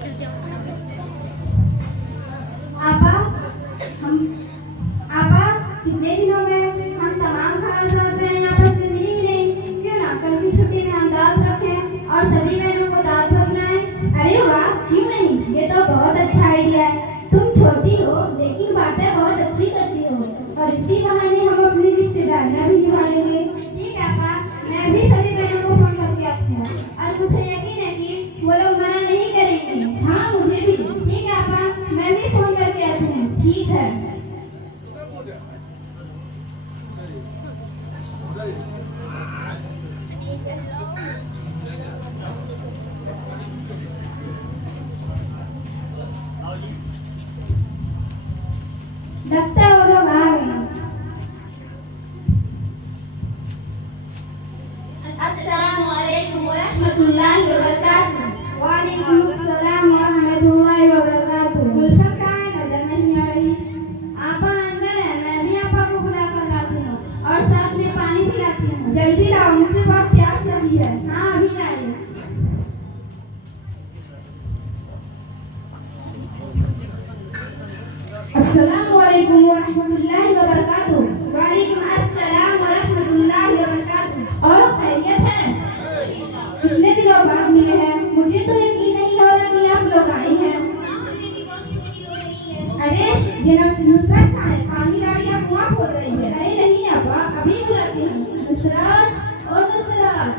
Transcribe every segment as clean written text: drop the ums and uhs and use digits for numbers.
आपा हम आपा कितने दिन हो गए हम तमाम खाना साथ बहनें आपस में मिली ही नहीं। क्यों ना कल की छुट्टी में हम दावत रखें और सभी बहनों को दावत पर बुलाएं। अरे वाह, क्यों नहीं, ये तो बहुत अच्छा आइडिया है। तुम छोटी हो लेकिन बातें बहुत अच्छी करती हो और इसी बहाने हम अपनी रिश्तेदारियां भी निभा लेंगे। ठीक है आपा, मैं भी सभी बहनों को फोन करके आती हूँ और मुझे यकीन है कि वो लोग मना नहीं करेंगे। हाँ, मुझे भी। ठीक है आपा, मैं भी फोन करके आती हूँ। ठीक है। लगता है वो लोग आ गए। अस्सलामु अलैकुम व रहमतुल्लाहि व बरकातुहू। वालेकुम अस्सलाम व रहमतुल्लाहि व बरकातुहू। गुलशन कहाँ है, नजर नहीं आ रही। आपा अंदर है, मैं भी आपा को बुला कर लाती हूँ और साथ में पानी पिलाती हूँ। जल्दी लाओ, मुझे बहुत प्यास लगी है। हाँ अभी लाई। अस्सलामु अलैकुम व रहमतुल्लाहि व बरकातुहू। वालेकुम अस्सलाम व रहमतुल्लाहि व बरकातुहू। और खैरियत है? कितने दिनों बाद मिले हैं, मुझे तो यकीन नहीं हो रहा कि आप लोग आए हैं। अरे ये नुसरत कहाँ है? पानी ला रही है, कुआं खोद रही है। अरे नहीं आपा, अभी बुलाती हूँ। नुसरत और नुसरत।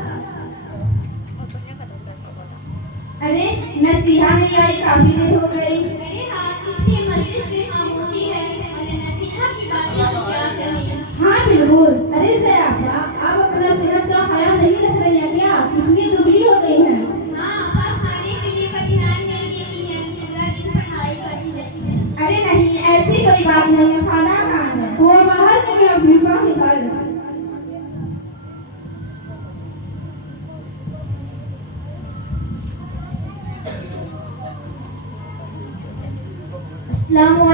अरे नसीहा नहीं आई, काफी देर हो गई। अरे हाँ, इसलिए मजलिस में खामोशी है और नसीहा की बातें तो क्या करें। हाँ बिल्कुल। अरे से आपा, आप अपना सेहत का ख्याल नहीं रख रही हैं क्या? कितनी दुबली हो गई हैं। हाँ, आप खाने पीने पर ध्यान नहीं देती हैं, पूरा दिन पढ़ाई करती रहती हैं। अरे नहीं, ऐसी कोई बात नहीं है। खाना कहाँ है? वो बाहर गई है अफीफा के घर। अस्सलामु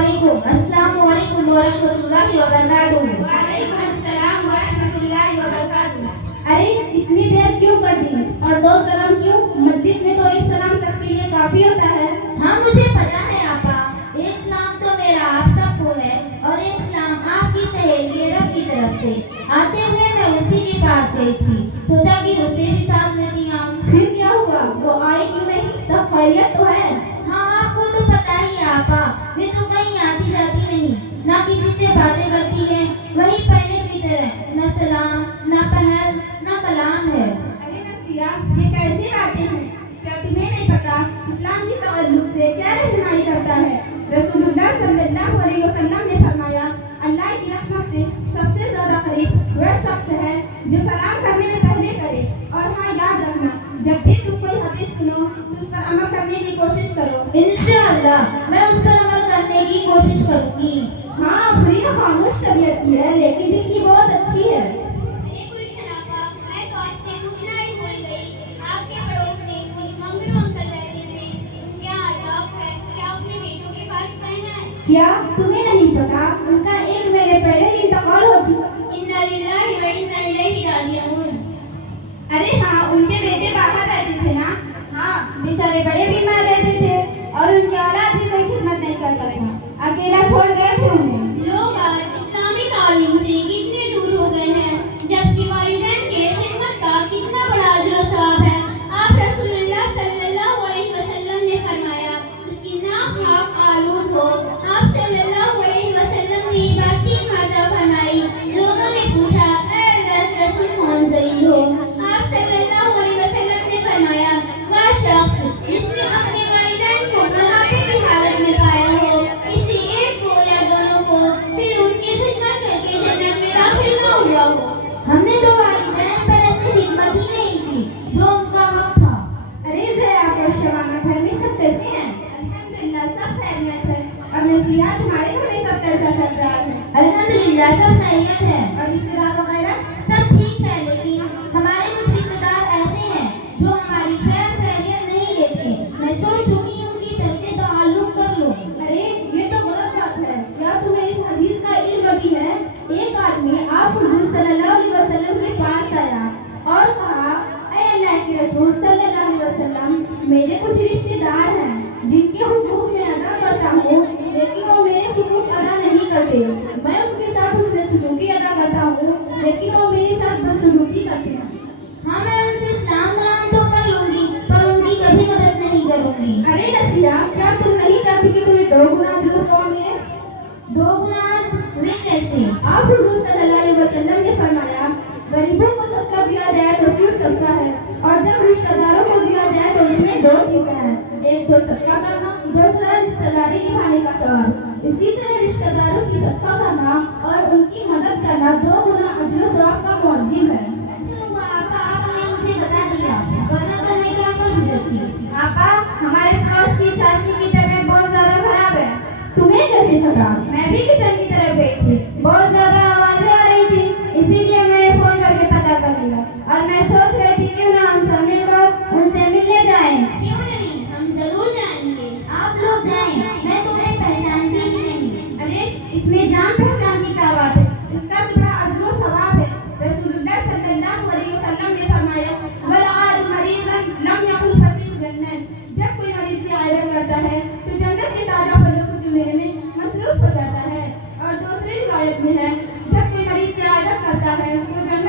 अलैकुम व रहमतुल्लाहि व बरकातुहू। वालेकुम अस्सलाम व रहमतुल्लाहि व बरकातुहू। अरे इतनी देर क्यों कर दी और दो सलाम क्यों? मजलिस में तो एक सलाम सबके लिए काफी होता है। हाँ मुझे पता है आपा, एक सलाम तो मेरा आप सबको है और एक सलाम आपकी सहेली रब की तरफ से। आते हुए मैं उसी के पास गई थी, सोचा कि उसे भी साथ लेती आऊं। फिर क्या हुआ, वो आए क्यों नहीं? सब खैरियत तो है? हाँ आपको तो पता ही है आपा, मैं तो कहीं आती जाती नहीं, ना किसी से बातें करती है, वही पहले की तरह, न सलाम न पहल न कलाम है। अरे नसीहा, ये कैसी बातें हैं? क्या तुम्हें नहीं पता इस्लाम की तवल्लुक से क्या रहनुमाई करता है? रसूलुल्लाह सल्लल्लाहु अलैहि वसल्लम ने फरमाया, अल्लाह की रहमत से सबसे ज्यादा करीब वह शख्स है जो सलाम करने में पहले करे। और हाँ याद रखना, जब भी तुम कोई हदीस सुनो तो उस पर अमल करने की कोशिश करो। इंशाअल्लाह मैं उस पर अमल करने की कोशिश करूंगी। हाँ, फ्री खामोश तबीयत की है लेकिन दिल की बहुत अच्छी है। अरे गुलशन आपा, मैं तो आपसे पूछना ही भूल गई। आपके पड़ोस में कुछ मंगरू अंकल रहते थे, उनके यहाँ जॉब है, क्या अपने बेटों के पास गए हैं? क्या तुम्हें नहीं पता? उनका एक महीने पहले ही इंतकाल हो चुका। इन्ना लिल्लाहि व इन्ना इलैहि राजिऊन। अरे हाँ, उनके बेटे बाहर रहते थे ना। हाँ बेचारे बड़े बीमार रहते थे और उनकी औलाद भी कोई खिदमत नहीं करता था, अकेला छोड़ गए थे उन्हें। लोग आज इस्लामी तालीम से कितने दूर हो गए हैं, जबकि वालिदैन के खिदमत का कितना बड़ा अजर सवाब है। आप रसूलुल्लाह सल्लल्लाहु अलैहि वसल्लम ने फरमाया, उसकी नाक खाक आलूद हो। आप सल्लल्लाहु अलैहि वसल्लम ने ये बात 3 मरतबा फरमाई। लोगों ने पूछा, ऐ अल्लाह के रसूल कौन सही हो? आप सल्लल्लाहु अलैहि वसल्लम ने फरमाया, वह शख्स जिसने अपने वालिदैन को बुढ़ापे की हालत में पाया हो, किसी एक को या दोनों को, फिर उनकी खिदमत करके जन्नत में दाखिल न हुआ हो। हमने तो वालिदैन पर ऐसी हिम्मत ही नहीं की जो उनका हक था। अरे से आप और शबाना, घर में सब कैसे हैं? अल्हम्दुलिल्लाह सब खैरियत है। अब नसीहा तुम्हारे घर में सब कैसा चल रहा है? अल्हम्दुलिल्लाह सब खैरियत है। और रिश्तेदार वगैरह सब ठीक है, लेकिन हमारे कुछ रिश्तेदार ऐसे हैं जो हमारी खैर खैरियत नहीं लेते। मैं सोच चुकी हूँ कि तरके ताल्लुक कर लूँ। अरे ये तो गलत बात है। क्या तुम्हें इस हदीस का इल्म भी है? एक आदमी आप हुजूर सल्लल्लाहु अलैहि वसल्लम के पास आया और कहा, ऐ अल्लाह के रसूल सल्लल्लाहु अलैहि वसल्लम, मेरे कुछ रिश्तेदार हैं करूंगी। अरे नसीहा, क्या तुम नहीं चाहती कि तुम्हें 2 गुना अजर सवाब मिले? 2 गुना वे कैसे? आप हुजूर सल्लल्लाहु अलैहि वसल्लम ने फरमाया, गरीबों को सदका दिया जाए तो सिर्फ सदका है, और जब रिश्तेदारों को दिया जाए तो उसमें 2 चीजें हैं, एक तो सदका करना, दूसरा रिश्तेदारी निभाने का सवाब। इसी तरह रिश्तेदारों की सदका करना और उनकी मदद करना 2 गुना अजर सवाब का मौजिब है। अच्छा हुआ आपा, आपने मुझे बता दिया, वरना तो मैं क्या कर गुजरती। आपा, हमारे पड़ोस की चाची की तबीयत बहुत ज्यादा खराब है। तुम्हें कैसे पता? मैं भी किचन की तरफ गई थी, बहुत ज्यादा आवाजें आ रही थी, इसीलिए मैंने फोन करके पता कर लिया, और मैं सोच रही थी क्यों ना हम सब मिलकर उनसे मिलने जाएं। क्यों नहीं, हम जरूर जाएंगे। आप लोग जाएं, मैं तुम्हें पहचानती भी नहीं। अरे इसमें जान पहचान की क्या बात है? इसका तो बड़ा अजर सवाब है। रसूलुल्लाह सल्लल्लाहु अलैहि वसल्लम ने फरमाया, वलआद मरीजन लम यकुन फतिल जन्नत। जब कोई मरीज की आयत करता है तो जन्नत के ताजा फलों को चुनने में मसरूफ हो जाता है। और दूसरी रिवायत में है, जब कोई मरीज की आयत करता है तो जब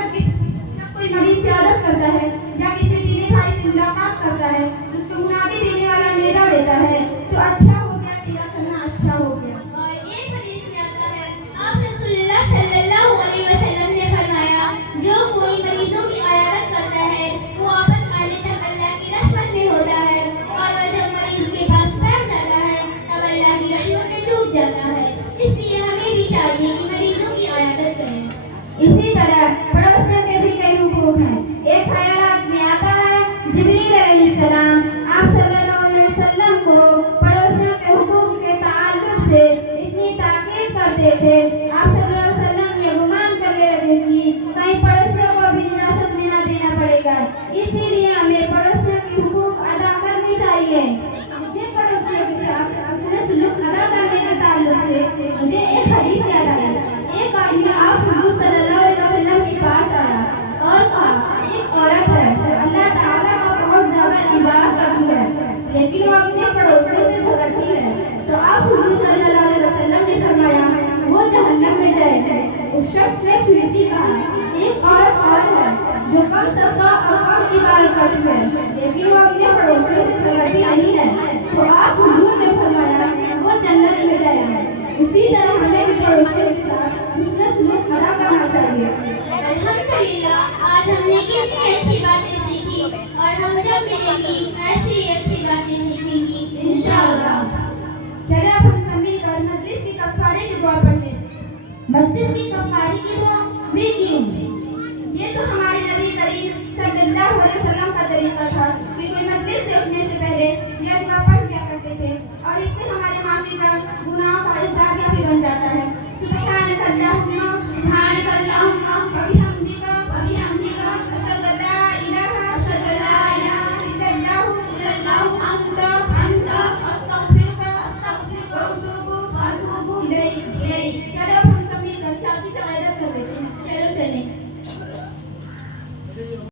कोई मरीज की आदत करता है या किसी दीनी भाई से मुलाकात करता है तो उसको मुनादी देने वाला निदा देता है, तो अच्छा हो गया, तेरा चलना अच्छा हो गया। और एक हदीस में आता है, आप रसूलुल्लाह सल्लल्लाहु अलैहि वसल्लम ने फरमाया, जो कोई मरीजों की इयादत करता है वो वापस आने तक अल्लाह की रहमत में होता है, और वह जब मरीज के पास बैठ जाता है तब अल्लाह की रहमत में डूब जाता है। इसलिए हमें भी चाहिए कि मरीजों की इयादत करें। इसी तरह पड़ोसियों के भी कई हुकूक हैं। एक ख्यालात में आता है, जिब्रील अलैहिस्सलाम आप सल्लल्लाहु अलैहि वसल्लम को पड़ोसियों के हुकूक के ताल्लुक से इतनी ताकीद करते थे, आप सल्लल्लाहु अलैहि वसल्लम ये गुमान करने लगे कि कहीं पड़ोसियों को भी विरासत में ना देना पड़ेगा। इसीलिए हमें पड़ोसियों की हुकूक अदा करनी चाहिए। मुझे पड़ोसियों के साथ उसने सुलूक अदा करने के ताल्लुक से मुझे एक हदीस याद आई। एक आदमी आप हुजूर सल्लल्लाहु अलैहि वसल्लम के पास आया और कहा, एक औरत है जो अल्लाह ताला का बहुत ज्यादा इबादत करती है, लेकिन वो अपने पड़ोसियों से झगड़ती है। तो आप हुजूर सल्लल्लाहु अलैहि वसल्लम ने फरमाया, वो जहन्नम में जाएगी। उस शख्स ने फिर से कहा, एक औरत और है जो कम सदका और कम इबादत करती है, लेकिन वो अपने पड़ोसियों से झगड़ती नहीं है। तो आप हुजूर ने फरमाया, वो जन्नत में जाएगी। इसी तरह हमें भी पड़ोसियों के साथ उसने सुलूक अदा करना चाहिए। अल्हम्दुलिल्लाह, आज हमने कितनी अच्छी बातें सीखी, और हम जब मिलेंगी ऐसी ही अच्छी बातें सीखेंगी इंशाअल्लाह। चले अब हम सब मिलकर मजलिस की कफ़ारे की दुआ पढ़ लें। मस्जिद की कफारी की दुआ वे क्यों? ये तो हमारे नबी करीम सल्लल्लाहु अलैहि वसल्लम का तरीका था कि कोई मजलिस से उठने से पहले यह दुआ पढ़ लिया करते थे, और इससे हमारे माफी का गुनाहों का इज़ार भी बन जाता है।